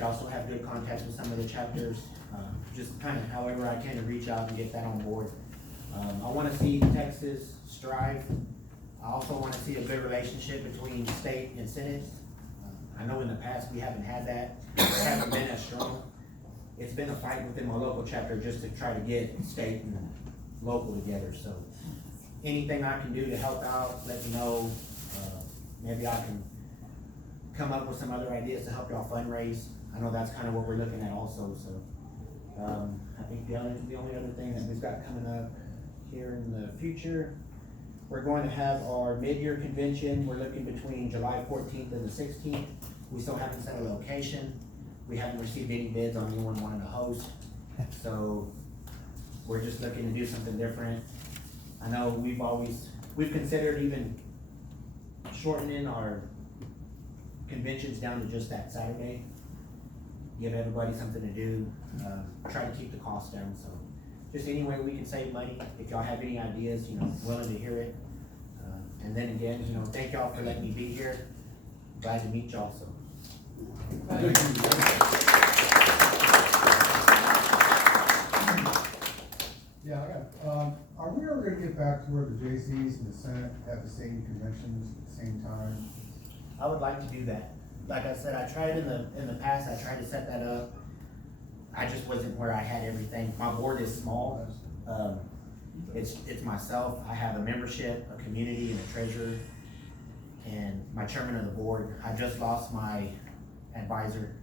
district. I also have good contacts with some of the chapters, just kind of however I can to reach out and get that on board. I wanna see Texas strive. I also wanna see a good relationship between state and Senate. I know in the past we haven't had that, it hasn't been as strong. It's been a fight within my local chapter just to try to get state and local together, so anything I can do to help out, let me know. Maybe I can come up with some other ideas to help y'all fundraise. I know that's kind of what we're looking at also, so. I think the only other thing that we've got coming up here in the future, we're going to have our mid-year convention. We're looking between July 14th and the 16th. We still haven't set a location. We haven't received any bids on anyone wanting to host. So we're just looking to do something different. I know we've considered even shortening our conventions down to just that Saturday. Give everybody something to do, try to keep the costs down, so just any way we can save money. If y'all have any ideas, willing to hear it. And then again, thank y'all for letting me be here. Glad to meet y'all, so. Yeah, are we ever gonna get back to where the JCs and the Senate have the same conventions at the same time? I would like to do that. Like I said, I tried in the past, I tried to set that up. I just wasn't where I had everything. My board is small. It's myself. I have a membership, a community, and a treasurer, and my chairman of the board. I just lost my advisor.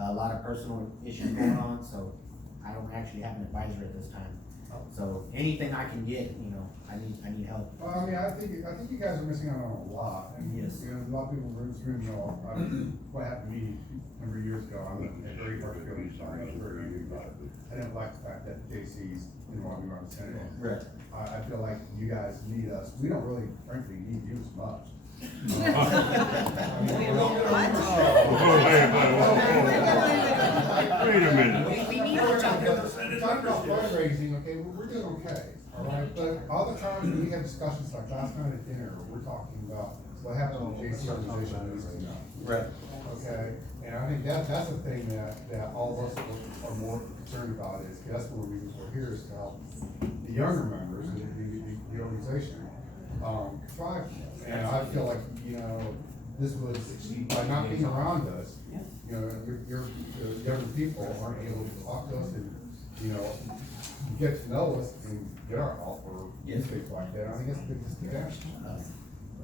A lot of personal issues going on, so I don't actually have an advisor at this time. So anything I can get, I need help. Well, I mean, I think you guys are missing out on a lot. And, Yes. a lot of people in this room know what happened to me a number of years ago. I'm a very hard feeling sorry. I didn't like the fact that JC's didn't want me around the Senate. Right. I feel like you guys need us. We don't really, frankly, need you as much. Wait a minute. We need to talk about Talking about fundraising, okay, we're doing okay, all right, but other times when we have discussions like last night at dinner, we're talking about what happened on the JC organization. Right. Okay, and I think that's the thing that all of us are more concerned about is, that's what we're here is to help the younger members of the organization, thrive. And I feel like, this was, by not being around us, your younger people aren't able to talk to us and, get to know us and get our help or things like that. I think that's a big disconnect.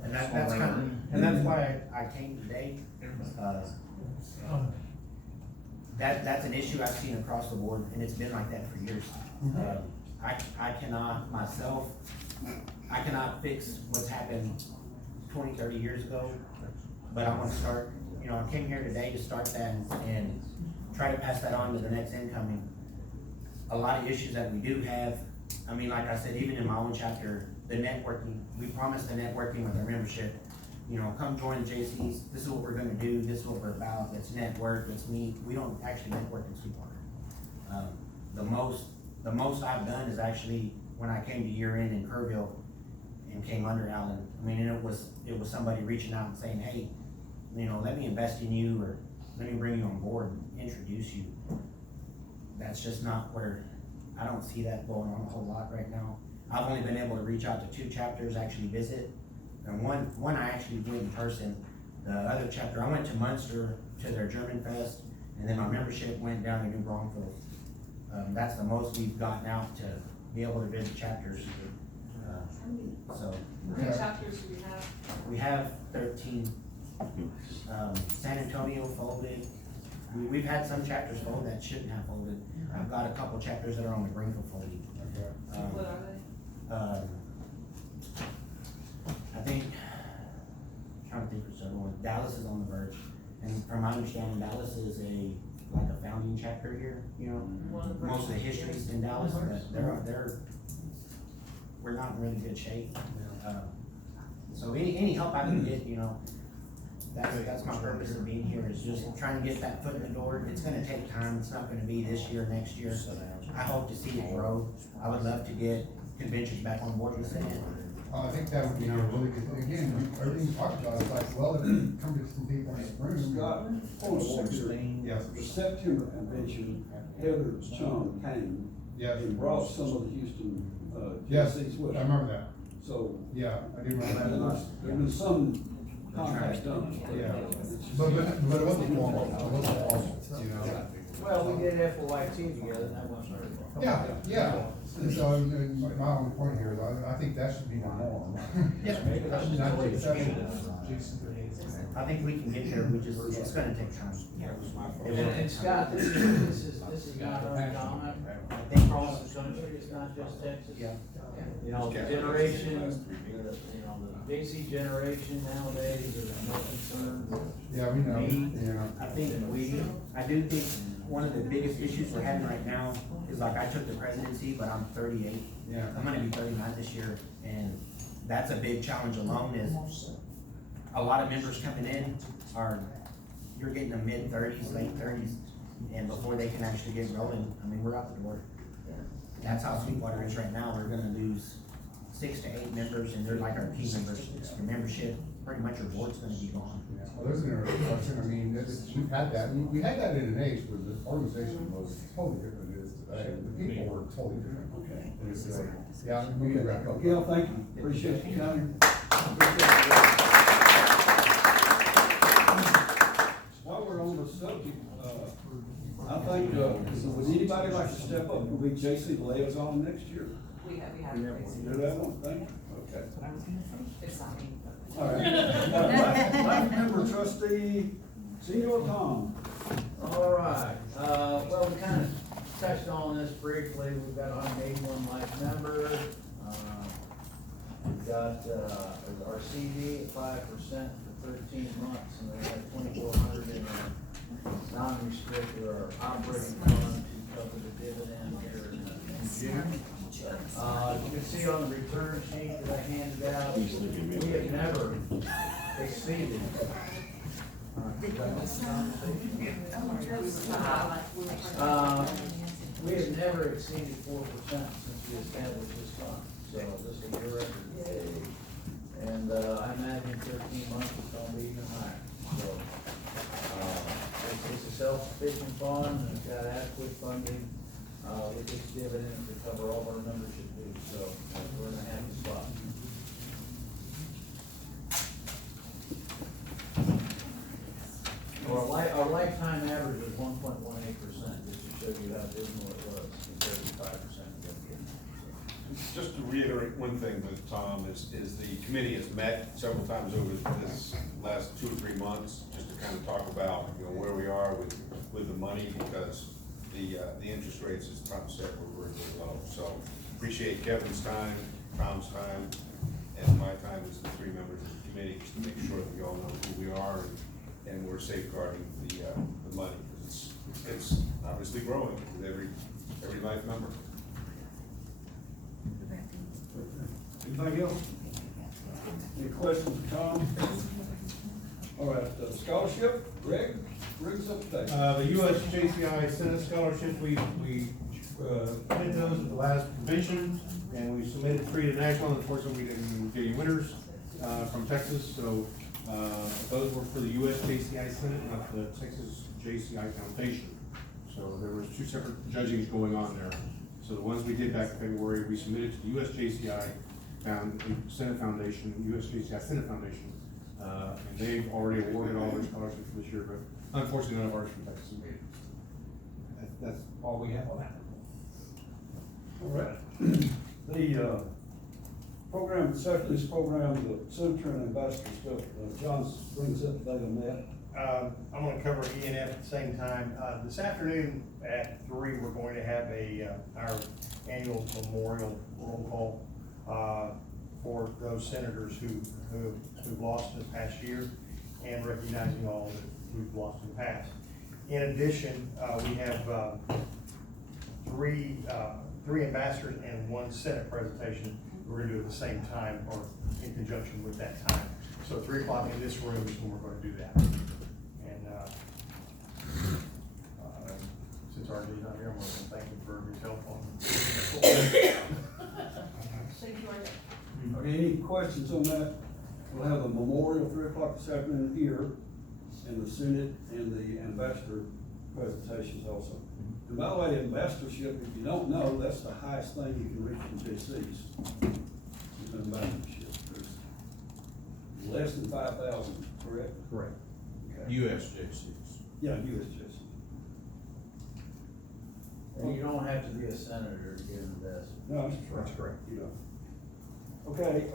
And that's why I came today. That's an issue I've seen across the board, and it's been like that for years. I cannot myself, I cannot fix what's happened 20, 30 years ago, but I want to start, I came here today to start that and try to pass that on to the next incoming. A lot of issues that we do have, I mean, like I said, even in my own chapter, the networking, we promised the networking with our membership. Come join the JCs, this is what we're gonna do, this is what we're about, let's network, let's meet. We don't actually network in Sweetwater. The most I've done is actually when I came to year end in Kerrville and came under Allen. I mean, and it was somebody reaching out and saying, hey, let me invest in you, or let me bring you on board and introduce you. That's just not where, I don't see that going on a whole lot right now. I've only been able to reach out to 2 chapters, actually visit, and one I actually went in person. The other chapter, I went to Munster to their German Fest, and then my membership went down to New Braunfels. That's the most we've gotten out to be able to visit chapters. So. How many chapters do we have? We have 13. San Antonio folded. We've had some chapters fold that shouldn't have folded. I've got a couple chapters that are on the brink of folding. Okay. What are they? I think, I'm trying to think of several ones. Dallas is on the verge, and from my understanding, Dallas is like a founding chapter here. Most of the history's in Dallas, but we're not in really good shape. So any help I can get, that's my purpose of being here, is just trying to get that foot in the door. It's gonna take time. It's not gonna be this year, next year. I hope to see it grow. I would love to get conventions back on board with Senate. I think that would be a really good, again, everything you talked about is like, well, if you come to some people in this room. Scott, point of order. Yes. The September convention, Heather Chung came Yes. and brought some of the Houston, Yes, GCs I with her. remember that. So, Yeah, I do remember that. there's been some contact done. Yeah, but it wasn't formal, it wasn't formal, you know? Well, we did FOIT together, and that wasn't very far. Yeah, and so, my only point here is, I think that should be the norm. Yeah. That should not be the exception. I think we can get there, it's gonna take time. And Scott, this is not uncommon, I think across the country, it's not just Texas. Yeah. You know, the generation, the Dixie generation nowadays, there's no concern. Yeah, we know, yeah. I do think one of the biggest issues we're having right now is like, I took the presidency, but I'm 38. Yeah. I'm gonna be 39 this year, and that's a big challenge alone, is a lot of members coming in you're getting the mid-30s, late-30s, and before they can actually get rolling, I mean, we're out the door. That's how Sweetwater is right now. We're gonna lose 6 to 8 members, and they're like our team members. Your membership, pretty much your board's gonna be gone. Well, there's an interesting question, I mean, we've had that, we had that in an age where the organization was totally different than it is today, the people were totally different. Okay. And it's, yeah, we can wrap up. Gail, thank you, appreciate you coming. While we're on the subject, I think, would anybody like to step up and be JC liaison next year? We have. Do that one, thank you, okay. It's not me, but. All right. Life member trustee, Senior Tom. All right, well, we kind of touched on this briefly, we've got 181 life members. We've got, our CD at 5% for 13 months, and we have 2,400 in our non-restricted or operating fund to cover the dividend here in June. You can see on the return sheet that I handed out, we have never exceeded. We have never exceeded 4% since we established this fund, so this will be a record. And, I imagine 13 months is gonna be even higher, so, it's a self-sufficient fund, and it's got adequate funding, with its dividend to cover all of our membership dues, so we're in a happy spot. Our lifetime average is 1.18%, just to show you how dismal it was, compared to 5% Just to reiterate one thing with Tom is the committee has met several times over this last 2 or 3 months, just to kind of talk about, where we are with the money, because the interest rates, as Tom said, were very, very low. So appreciate Kevin's time, Tom's time, and my time as the 3 members of the committee, just to make sure that we all know who we are and we're safeguarding the money, because it's obviously growing with every life member. Anything else? Any questions for Tom? All right, scholarship, Greg, bring us up to date. The USJCI Senate Scholarship, we did those at the last convention, and we submitted 3 to national. Unfortunately, we didn't get any winners, from Texas, so, those were for the USJCI Senate, not the Texas JCI Foundation. So there was 2 separate judgings going on there. So the ones we did back in February, we submitted to the USJCI Senate Foundation, USJCI Senate Foundation, and they've already awarded all their scholarships for this year, but unfortunately none of ours from Texas. That's all we have on that. All right. The program, this program, the Senator and Ambassador stuff, John brings up the date on that. I'm gonna cover E&F at the same time. This afternoon at 3, we're going to have our annual memorial roll call, for those senators who've lost this past year, and recognizing all that we've lost in the past. In addition, we have, 3 ambassadors and 1 Senate presentation. We're gonna do it at the same time, or in conjunction with that time. So 3 o'clock in this room is when we're gonna do that. And, since RJ's not here, I'm gonna thank him for his help on. So you are. Okay, Okay, any questions on that? We'll have the memorial 3 o'clock this afternoon here, and the Senate and the ambassador presentations also. And by the way, the ambassadorship, if you don't know, that's the highest thing you can reach from JCs. Is an ambassadorship. There's less than 5,000, correct? Correct. Okay. USJCs. Yeah, USJC. And you don't have to be a senator to get invested. No, that's correct. You know. Okay,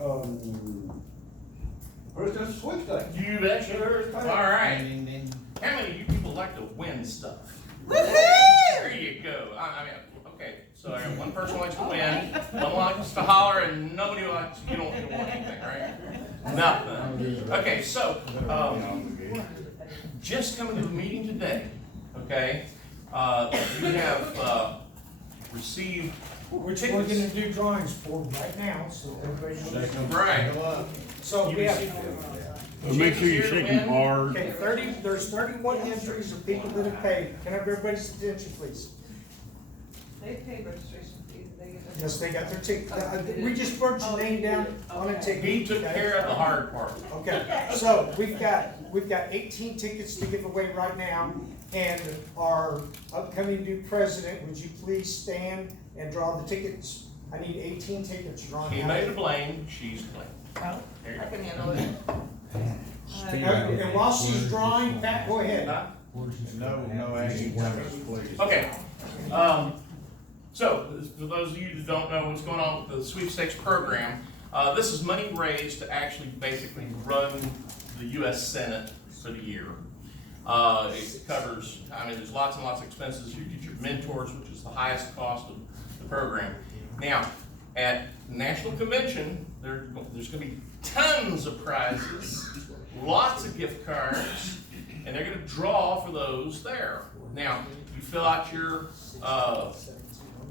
presidential sweepstakes. You betcha. All right. Ding, ding, ding. How many of you people like to win stuff? There you go. I mean, okay, so I got one person likes to win, one likes to holler, and nobody likes, you don't want anything, right? Nothing. Okay, so, just coming to the meeting today, okay, you have, received We're tickets. gonna do drawings for them right now, so everybody knows. Right. So You we have, received Make sure you shake them hard. okay, there's 31 entries of people that have paid. Can I have everybody's attention, please? They pay registration fees, they get their. Yes, they got their ticket. We just wrote your name down on a ticket. He took okay? care of the hard part. Okay, so we've got 18 tickets to give away right now, and our upcoming new president, would you please stand and draw the tickets? I need 18 tickets drawn He out. made a blame, she's to blame. Oh, There you I go. can handle it. And while she's drawing, Pat, go ahead. Huh? No action, please. Okay, so, for those of you that don't know what's going on with the sweepstakes program, this is money raised to actually basically run the US Senate for the year. It covers, I mean, there's lots and lots of expenses. You get your mentors, which is the highest cost of the program. Now, at National Convention, there's gonna be tons of prizes, lots of gift cards, and they're gonna draw for those there. Now, you fill out your,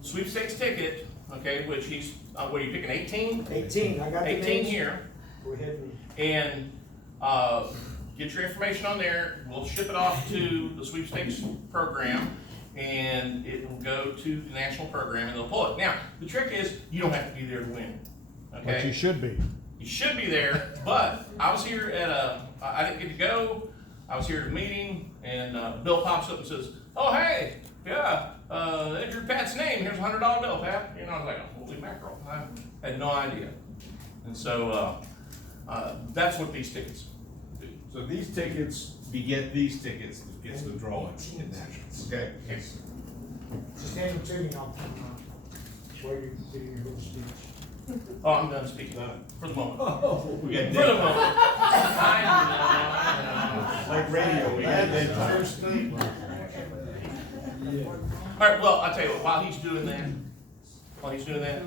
sweepstakes ticket, okay, which he's, what are you picking, 18? 18, I got the 18 names. here, Go ahead and. and, get your information on there, we'll ship it off to the sweepstakes program, and it will go to the national program, and they'll pull it. Now, the trick is, you don't have to be there to win, okay? But you should be. You should be there, but I was here at I didn't get to go, I was here at a meeting, and, Bill pops up and says, oh, hey, yeah, enter Pat's name, here's a $100 bill, Pat. You know, I was like, holy mackerel, I had no idea. And so, that's what these tickets do. So these tickets beget these tickets, gets the drawing in nationals, okay? Yes. Just hand them to me, I'll, while you're doing your little speech. Oh, I'm done speaking, for the moment. Oh, We got For the moment. dead, I know. like radio, we got dead time. yeah. All right, well, I'll tell you what, while he's doing that,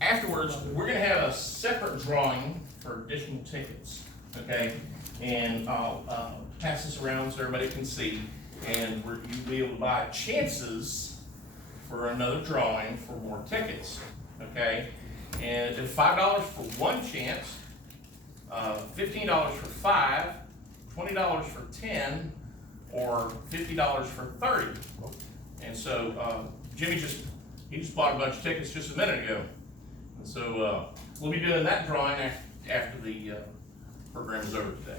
afterwards, we're gonna have a separate drawing for additional tickets, okay? And I'll, pass this around so everybody can see, and you'll be able to buy chances for another drawing for more tickets, okay? And it's $5 for one chance, $15 for 5, $20 for 10, or $50 for 30. And so, Jimmy he just bought a bunch of tickets just a minute ago. And so, we'll be doing that drawing after the, program is over today.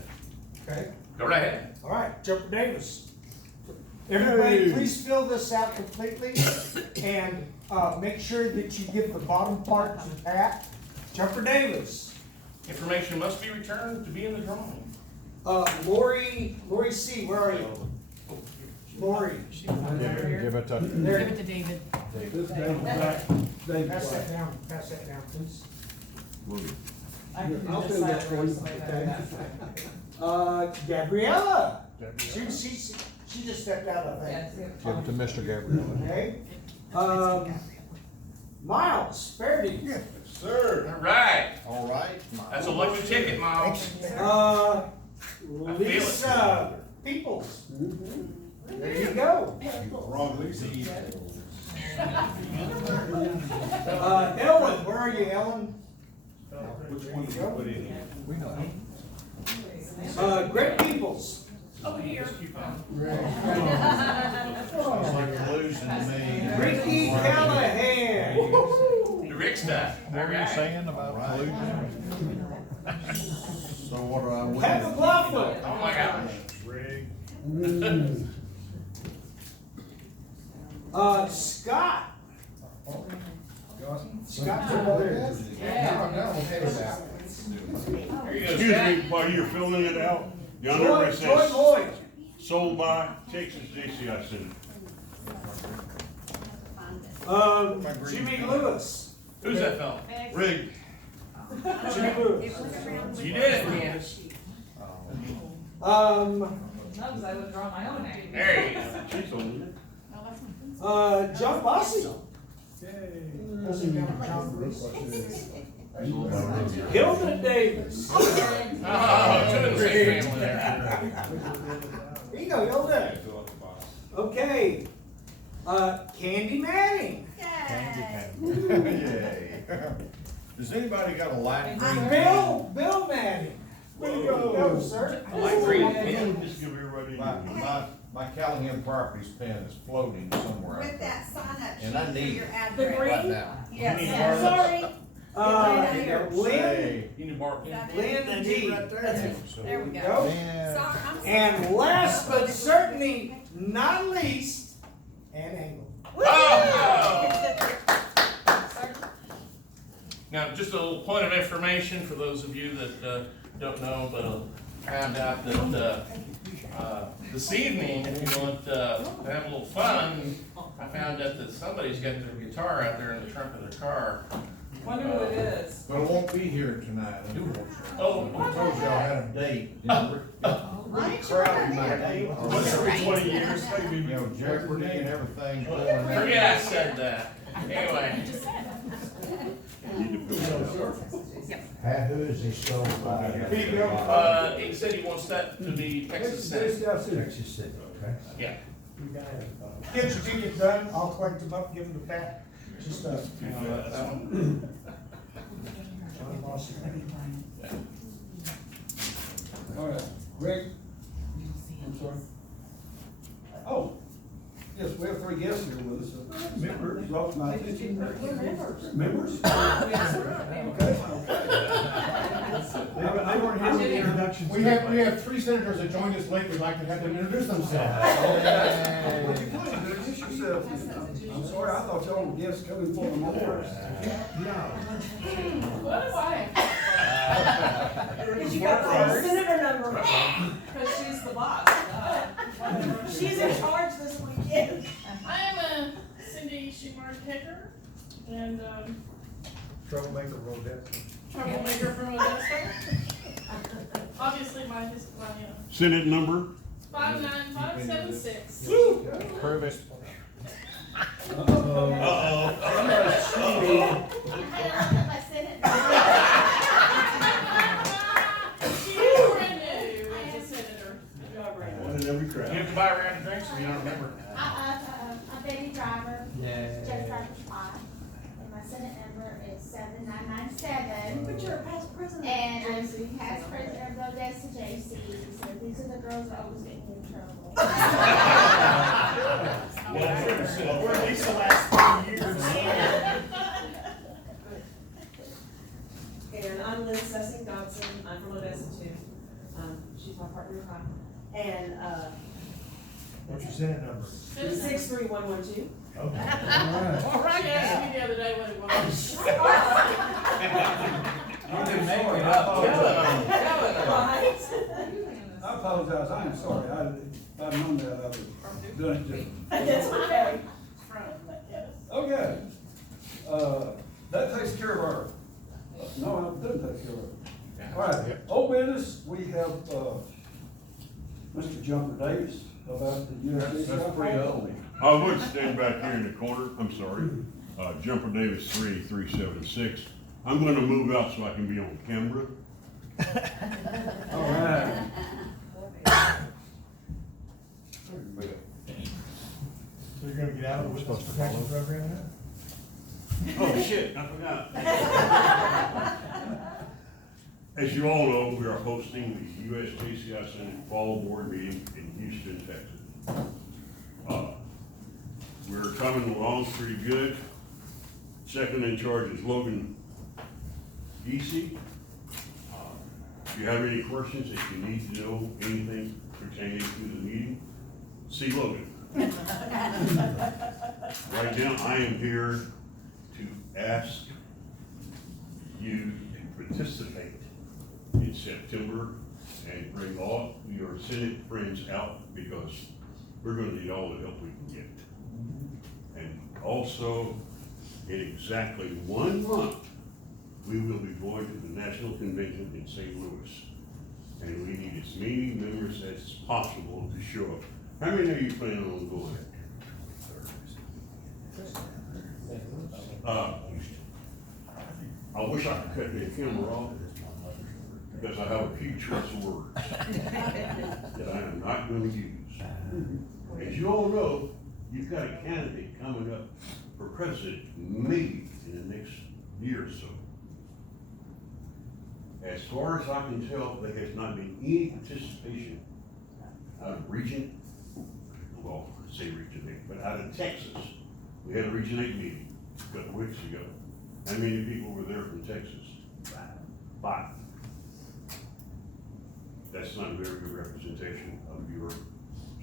Okay, Go right ahead. all right, Jumper Davis. Everybody, please fill this out completely, and, make sure that you give the bottom part to Pat. Jumper Davis. Information must be returned to be in the drawing. Lori C, where are you? Lori. Give it to. There. Give it to David. This Dave back, Dave Pass back. that down, please. I can do I'll this fill that side for you. so I have that. Gabriella. She just stepped out, I Yeah, think. it's- Give it to Mr. Gabriel. Okay. Miles, Fairdy. Sir. All right, All right. that's a lucky ticket, Miles. Lisa Peoples. There you go. Wrong, Lisa. Ellen, where are you, Ellen? Which one did you put in here? Greg Peoples. Oh, here. It's like a losing to me. Ricky Callahan. Rick stuff. What were you saying about collusion? So what do I win? Have a Blackfoot. Oh my gosh. Scott. Scott, Now, Here you go, Excuse Scott. me, while you're filling it out, y'all know where it Joy says Lloyd. sold by TXJCI Center. Jimmy Lewis. Who's that fella? Rick, Jimmy Lewis. You did it, Candace. No, because I withdraw my own name. There you go. she's on it. John Bossy. Hilda Davis. Oh, two in the same family there. Here you go, Hilda. Okay. Candy Manning. Yay. Does anybody got a light green? Bill Manning. Where you go, sir? I like green pen. Just give everybody. My Callahan Properties pen is floating somewhere. With that sign up And sheet I for need your it. address. Right now. Yes, Sorry. Lynn, Hey. You need to borrow a pen? Lynn D. there we go. Go. Sorry, I'm sorry. And last but certainly not least, Ann Engel. Oh! Now, just a little point of information for those of you that don't know, but found out that this evening, if you want to have a little fun, I found out that somebody's got their guitar out there in the trunk of their car. Wonder who it is. But it won't be here tonight, unfortunately. Oh, I told y'all I had a date. Crowded my date. Once every 20 years, You know, Jeopardy and everything. forget I said that. Anyway, Need to fill it out. Who is he sold by? he said he wants that to be Texas Senate. Texas City, okay. Yeah. Get your ticket done, I'll collect them up, give them to Pat. Just, You know, that one. John Bossy. All right, Rick? I'm sorry. Oh, yes, we have 3 guests here with us. Members. Brought to my attention. Members? We have 3 senators that joined us late, we'd like to have them introduce themselves. Would you please introduce yourself? I'm sorry, I thought y'all were guests coming for the memorial. What am I? Did you got the senator number? Because she's the boss. She's in charge this weekend. I'm Cindy Schumacher, and Troublemaker Rodette. troublemaker from Odessa. Obviously, my Senate number? 59576. Perfect. She's brand new as a senator. One in every crowd. You have to buy a round of drinks if you don't remember. I'm Betty Driver, Jeff Driver's wife, and my Senate number is 7997. But you're a past president. And I'm past president of the Odessa JC, so these are the girls that always get me in trouble. Or at least the last 3 years. And I'm Liz Sussing Dodson, I'm from Odessa too. She's my partner in crime. And, What's your Senate number? 63112. Okay. All right, you asked me the other day what it was. I'm sorry, I apologize, I am sorry, if I'd known that, I would have done it different. That's okay. Okay, that takes care of our, no, it doesn't take care of it. All right, old business, we have, Mr. Jumper Davis about the USDC. That's pretty old. I would stand back here in the corner, I'm sorry. Jumper Davis 3376. I'm gonna move out so I can be on camera. All right. So you're gonna get out of the witness protection program now? Oh, shit, I forgot. As you all know, we are hosting the USTCI Senate Fall Board meeting in Houston, Texas. We're coming along pretty good. Second in charge is Logan Easy. If you have any questions, if you need to know anything pertaining to the meeting, see Logan. Right now, I am here to ask you to participate in September and bring all your Senate friends out, because we're gonna need all the help we can get. And also, in exactly 1 month, we will be going to the National Convention in St. Louis. And we need as many members as possible to show up. How many of you plan on going? I wish I could cut the camera off, because I have a few choice words that I am not gonna use. As you all know, you've got a candidate coming up for president maybe in the next year or so. As far as I can tell, there has not been any participation out of region, well, I say region 8, but out of Texas. We had a region 8 meeting a couple of weeks ago. How many people were there from Texas? 5. That's not a very good representation of your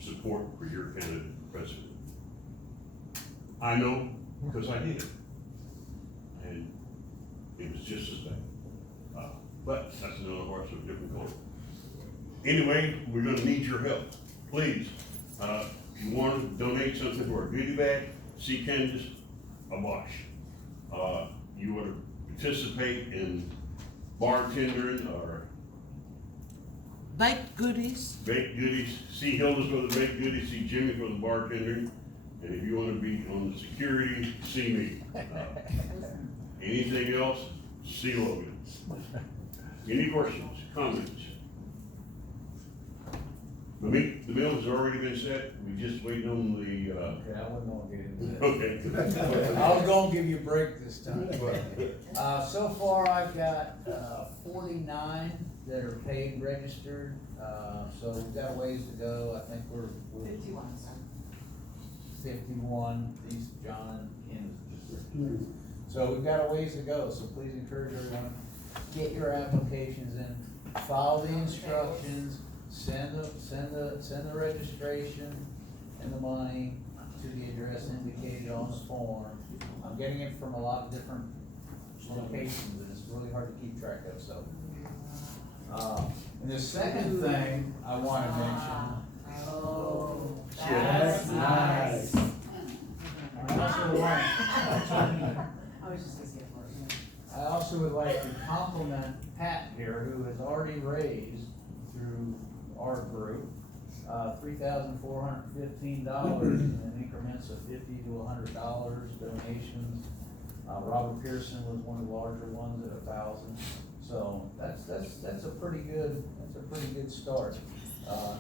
support for your candidate for president. I know, because I did. And it was just as bad. But that's another horse of a different color. Anyway, we're gonna need your help. Please, if you want to donate something to our goodie bag, see Candace, a wash. You want to participate in bartending or Baked goodies. baked goodies, see Hilda's for the baked goodies, see Jimmy for the bartending. And if you want to be on the security, see me. Anything else, see Logan. Any questions, comments? The meal has already been set, we just waiting on the, Okay, I wasn't gonna get into that. okay. I was gonna give you a break this time. So far, I've got, 49 that are paid registered, so we've got a ways to go. I think we're 51, sir. 51, these John and Ken. So we've got a ways to go, so please encourage everyone, get your applications in, follow the instructions, send the registration and the money to the address indicated on the form. I'm getting it from a lot of different locations, and it's really hard to keep track of, so. And the second thing I wanna mention. Oh, that's nice. I also would like to compliment Pat here, who has already raised through our group, $3,415 in increments of $50 to $100 donations. Robert Pearson was one of the larger ones at 1,000. So that's a pretty good start on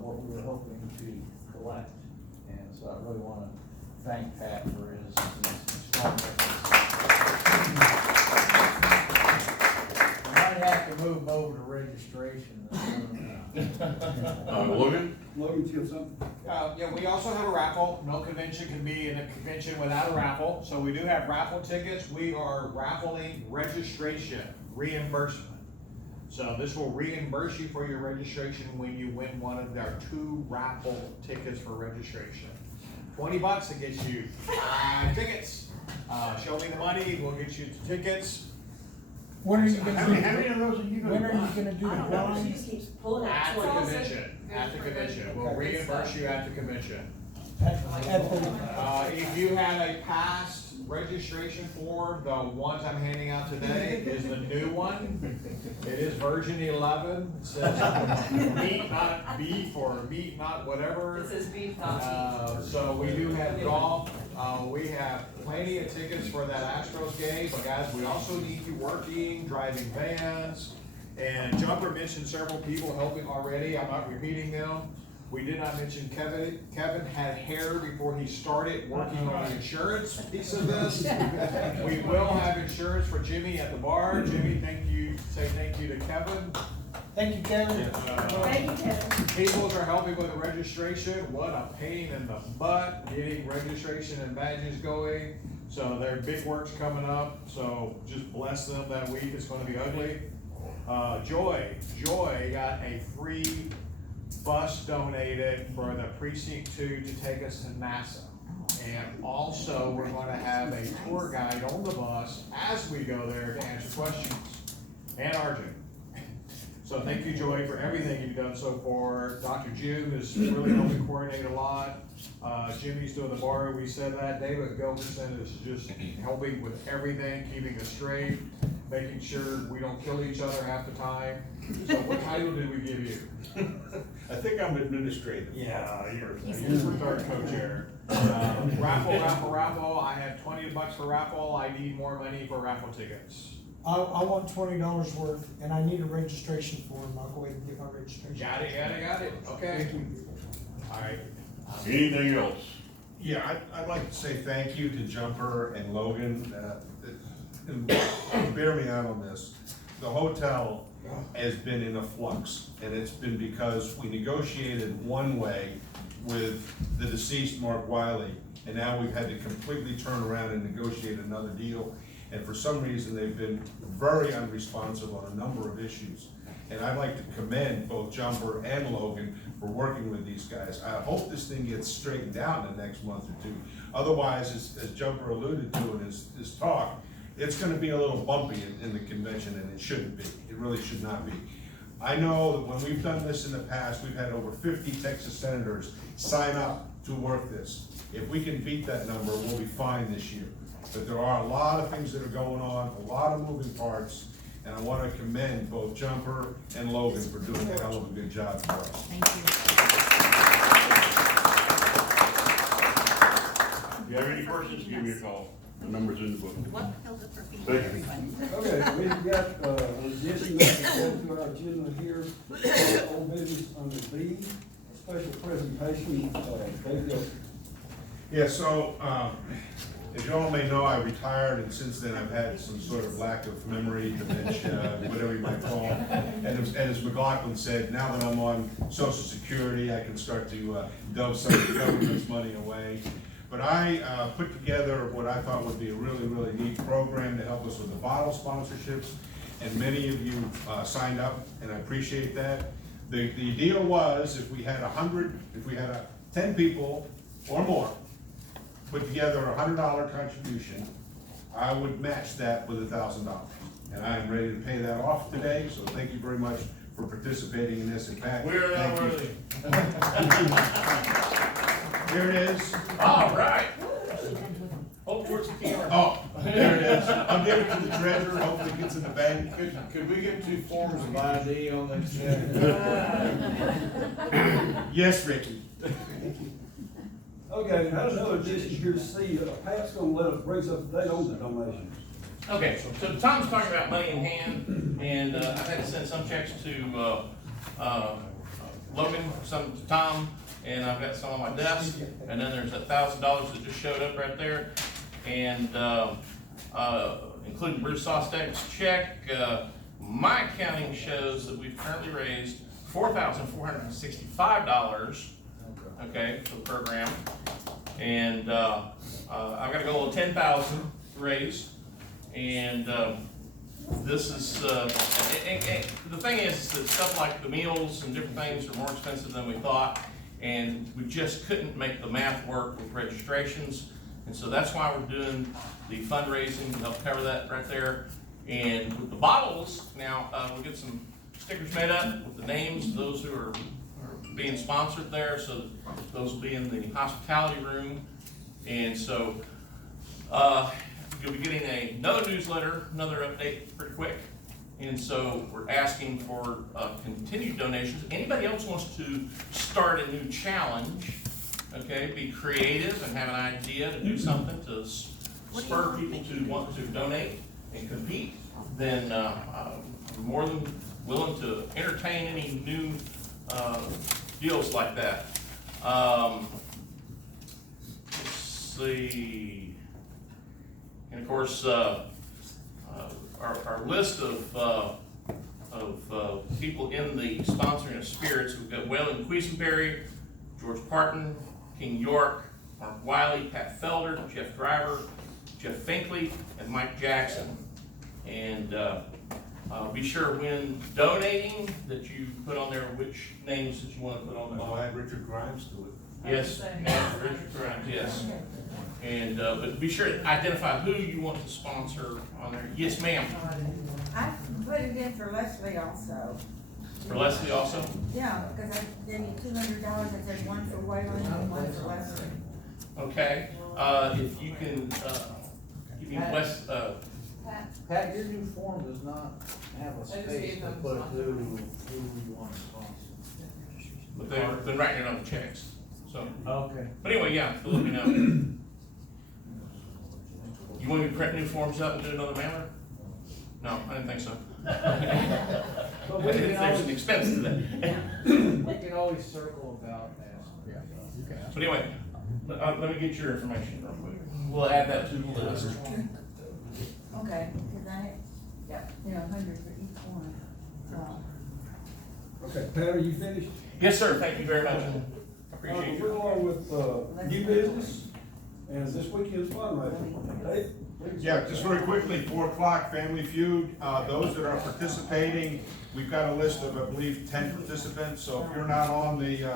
what we were hoping to collect. And so I really want to thank Pat for his strong efforts. I might have to move over to registration. Logan? Logan, you have something? Yeah, we also have a raffle. No convention can be in a convention without a raffle. So we do have raffle tickets. We are raffling registration reimbursement. So this will reimburse you for your registration when you win one of our 2 raffle tickets for registration. $20 to get you 5 tickets. Show me the money, we'll get you the tickets. When are you gonna How do? many of those are you gonna When are you buy? gonna do I the don't know, she drawing? just keeps pulling out. At the It's also convention, good at the for convention. good- We'll good reimburse stuff. you at the convention. At the, If you had a past registration form, the ones I'm handing out today is the new one. It is version 11. It says meat not beef or meat not whatever. It says beef, not beef. So we do have golf. We have plenty of tickets for that Astros game, but guys, we also need you working, driving vans. And Jumper mentioned several people helping already. I'm not repeating them. We did not mention Kevin. Kevin had hair before he started working on the insurance piece of this. We will have insurance for Jimmy at the bar. Jimmy, say thank you to Kevin. Thank you, Kevin. Thank you, Kevin. Peoples are helping with the registration. What a pain in the butt getting registration and badges going. So their big work's coming up, so just bless them that week. It's gonna be ugly. Joy got a free bus donated for the precinct 2 to take us to NASA. And also, we're gonna have a tour guide on the bus as we go there to answer questions. And RJ. So thank you, Joy, for everything you've done so far. Dr. June is really helping coordinate a lot. Jimmy's doing the bar, we said that. David Gilbertson is just helping with everything, keeping us straight, making sure we don't kill each other half the time. So what title did we give you? I think I'm administrative. Yeah, you're third co-chair. Raffle. I have $20 for raffle. I need more money for raffle tickets. I want $20 worth, and I need a registration form. I'll go ahead and get my registration. Got it. Okay. Thank you. All right. Anything else? Yeah, I'd like to say thank you to Jumper and Logan. And bear me out on this. The hotel has been in a flux, and it's been because we negotiated one way with the deceased Mark Wiley, and now we've had to completely turn around and negotiate another deal. And for some reason, they've been very unresponsive on a number of issues. And I'd like to commend both Jumper and Logan for working with these guys. I hope this thing gets straightened out in the next month or two. Otherwise, as Jumper alluded to in his talk, it's gonna be a little bumpy in the convention, and it shouldn't be. It really should not be. I know that when we've done this in the past, we've had over 50 Texas senators sign up to work this. If we can beat that number, we'll be fine this year. But there are a lot of things that are going on, a lot of moving parts, and I want to commend both Jumper and Logan for doing a hell of a good job for us. Thank If you have any questions, give me a call. The number's in the book. What held up for feet, Thank you. everybody? Okay, we've got, an addition to our agenda here, old business under B, a special presentation, Dave Gilbert. Yeah, so, as you all may know, I retired, and since then I've had some sort of lack of memory, dementia, whatever you might call it. And as McLaughlin said, now that I'm on Social Security, I can start to delve some of the government's money away. But I put together what I thought would be a really, really neat program to help us with the bottle sponsorships, and many of you signed up, and I appreciate that. The deal was, if we had 10 people or more put together a $100 contribution, I would match that with $1,000. And I am ready to pay that off today, so thank you very much for participating in this. In fact, We're thank not you. worthy. Here it is. All right. Hold towards the camera. Oh, there it is. I'll give it to the treasurer, hopefully it gets in the bank. Could we get 2 forms of ID on this check? Yes, Ricky. Okay, I don't know, addition here to see, Pat's gonna let us bring us up to date on the donations. Okay, so Tom's talking about money in hand, and I've had to send some checks to Logan, some to Tom, and I've got some on my desk, and then there's $1,000 that just showed up right there, and including Bruce Sostek's check. My accounting shows that we've currently raised $4,465, okay, for the program, and I've got a goal of 10,000 raised. And this is, and the thing is that stuff like the meals and different things are more expensive than we thought, and we just couldn't make the math work with registrations. And so that's why we're doing the fundraising to help cover that right there. And with the bottles, now we'll get some stickers made up with the names of those who are being sponsored there. So those will be in the hospitality room. And so, you'll be getting another newsletter, another update pretty quick. And so we're asking for continued donations. Anybody else wants to start a new challenge, okay, be creative and have an idea to do something to spur people to want to donate and compete, then we're more than willing to entertain any new deals like that. Let's see. And of course, our list of people in the sponsoring of spirits. We've got Waylon Quisenberry, George Parton, King York, Mark Wiley, Pat Felder, Jeff Driver, Jeff Finkley, and Mike Jackson. And be sure when donating that you put on there which names that you want to put on the I'll bottom. add Richard Grimes to it. Yes, and Richard Grimes, yes. And, but be sure to identify who you want to sponsor on there. Yes, ma'am. I put it in for Leslie also. For Leslie also? Yeah, because I gave you $200, I said one for Waylon and one for Leslie. Okay, if you can, give me Wes, Pat, your new form does not have a space to put who you want to sponsor. but they've been writing it on the checks, so. Okay. But anyway, yeah, so let me know. You want me to print new forms up and do another mailer? No, I didn't think so. But we can There's always, an expense to that. we can always circle about that. But anyway, let me get your information real quick. We'll add that to the list. Okay, because I had, you know, 100 for each one, so. Okay, Pat, are you finished? Yes, sir, thank you very much. Appreciate We're you. on with, new business, and this weekend's fundraiser. Dave? please. Yeah, just very quickly, 4 o'clock, Family Feud, those that are participating, we've got a list of, I believe, 10 participants, so if you're not on the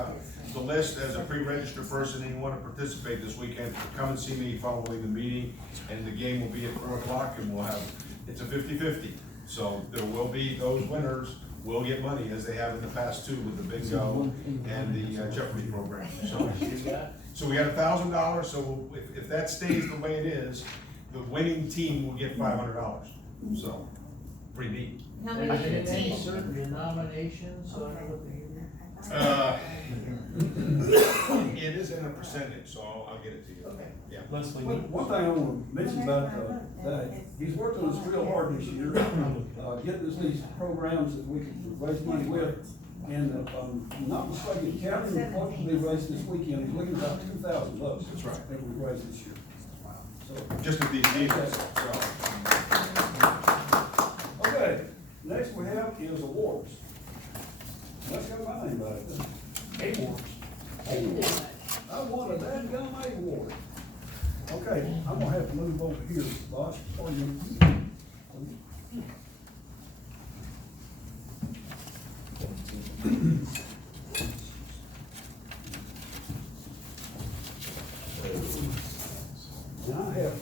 list as a pre-registered person and you wanna participate this weekend, come and see me following the meeting, and the game will be at 4 o'clock, and we'll have, it's a 50-50. So there will be, those winners will get money, as they have in the past too, with the bingo and the Jeopardy program, so we got $1,000, so if that stays the way it is, the winning team will get $500, so, pretty neat. How There's many any teams? certain denominations, so I look at you. It is in a percentage, so I'll get it to you. Okay. Yeah. One thing I want to mention about, Dave, he's worked on us real hard this year, getting us these programs that we can raise money with. And, not mistaken, county will be raised this weekend, he's looking at about $2,000. That's right. That we raised this year. So, Just at these meetings, so. okay, next we have is awards. Let's go my name about it. Awards. Awards. I won a dadgum award. Okay, I'm gonna have to move over here, boss, for you. Now I have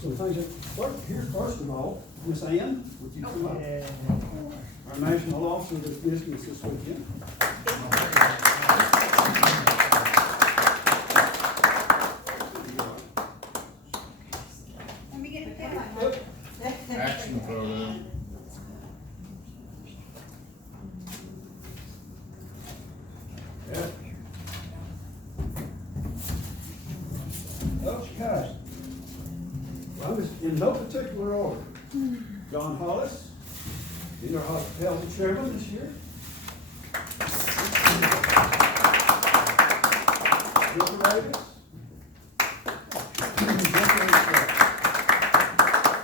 some things that, first of all, Miss Ann, would you come up? Our national officer that's visiting us this weekend. Let me get a pen. Action photo. Yeah. Okay. Well, it's in no particular order. John Hollis, he's our hospitality chairman this year. Bill Davis.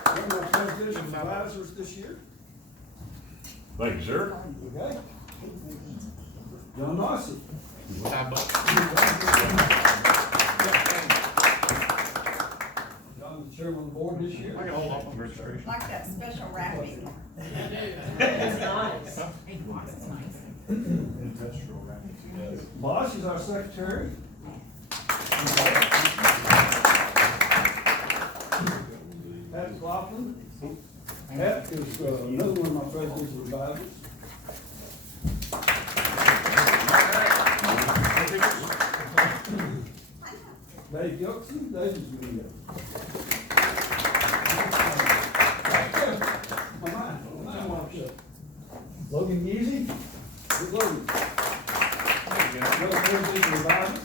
One of our presidential advisors this year. Thank you, sir. Okay. John Marcy. John's the chairman of the board this year. I can hold off on registration. Like that special wrapping. That's nice. Industrial wrapping. Bosch is our secretary. Pat McLaughlin. Pat is another one of my presidential advisors. Dave Gilson, Dave's gonna go. My mind walked up. Logan Yeasy. Where's Logan? Another presidential advisor.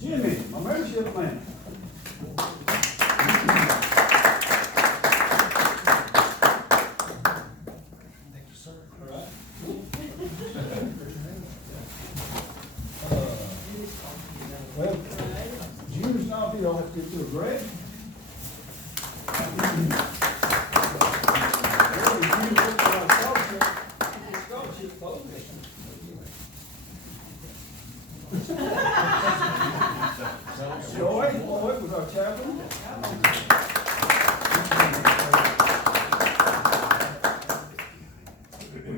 Jimmy, my membership man. Thank you, sir. All right. Well, Jim's not here, I'll have to get to Greg. Joy Floyd was our chaplain.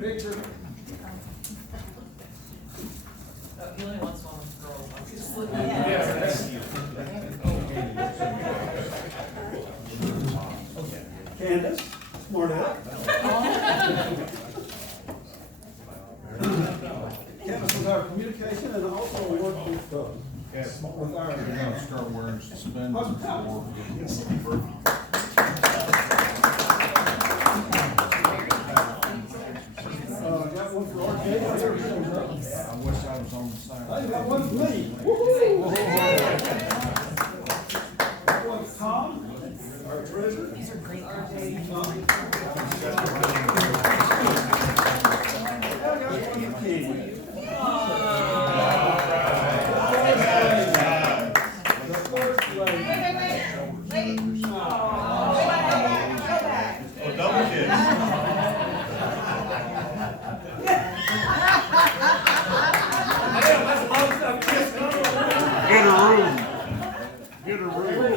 Victor. He only wants one girl. Just look Candace, smart aleck. Candace was our communication and also worked with our. Start wearing suspenders. Got one for RJ. I wish I was on the side. I got one for me. Woo-hoo. Got one for Tom, our treasurer. These are great.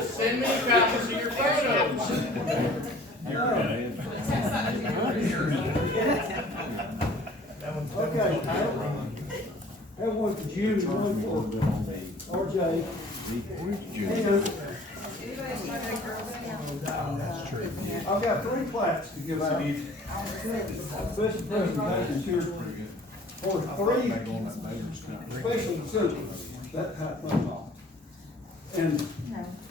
Send me copies of your photos. Okay, I have one for June, one for RJ. I've got 3 plaques to give out. Special presentations here for 3 special citizens, that type of thing. And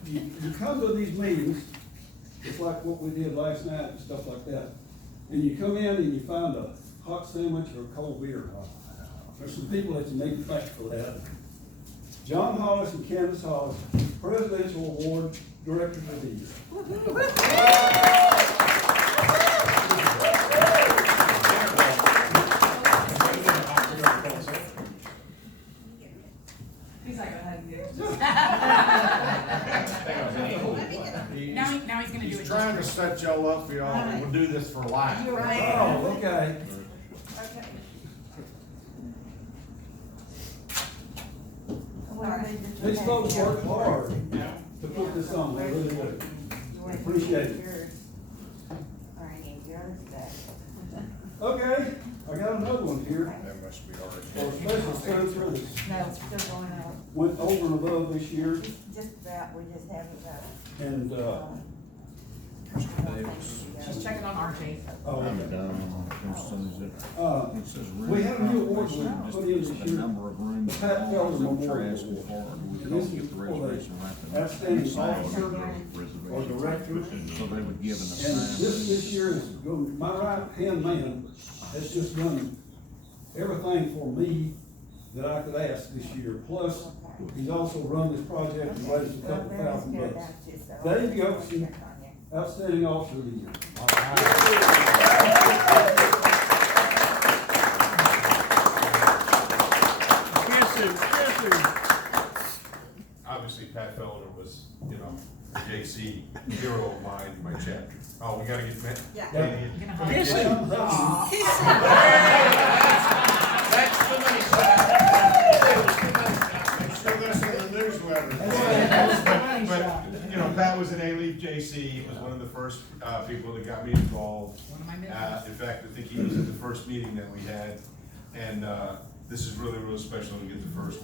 you come to these meetings, just like what we did last night and stuff like that, and you come in and you find a hot sandwich or a cold beer. There's some people that you need to thank for that. John Hollis and Candace Hollis, Presidential Award Director of the Year. He's not gonna hug you. Now he's gonna do it. He's trying to set y'all up for y'all, we'll do this for life. Oh, okay. These folks work hard to put this on, they really do. Appreciate it. Okay, I got another one here. That must be ours. For special censor that's No, it's still going out. went over and above this year, Just about, we just haven't got. and, She's checking on RJ. oh, I'm okay. done. It says We have a new award we just put in this the year, number of rooms. the Pat Felder Memorial Trash Award. before, we could And all this get is the for the reservation right. outstanding officer Reservation. or director. So they would give an And assignment. this year is going, my right hand man has just done everything for me that I could ask this year. Plus, he's also run this project and raised a couple $1,000. Dave Gilson, Outstanding Officer of the Year. Obviously, Pat Felder was, you know, the JC hero of mine in my chapter. Oh, we gotta get met. Yeah. That's the money Show this in the newsletter. But, you know, Pat was an A-Leaf JC, he was one of the first, people that got me involved. One of my In fact, I think he was at the first meeting that we had, and, this is really, really special to get the first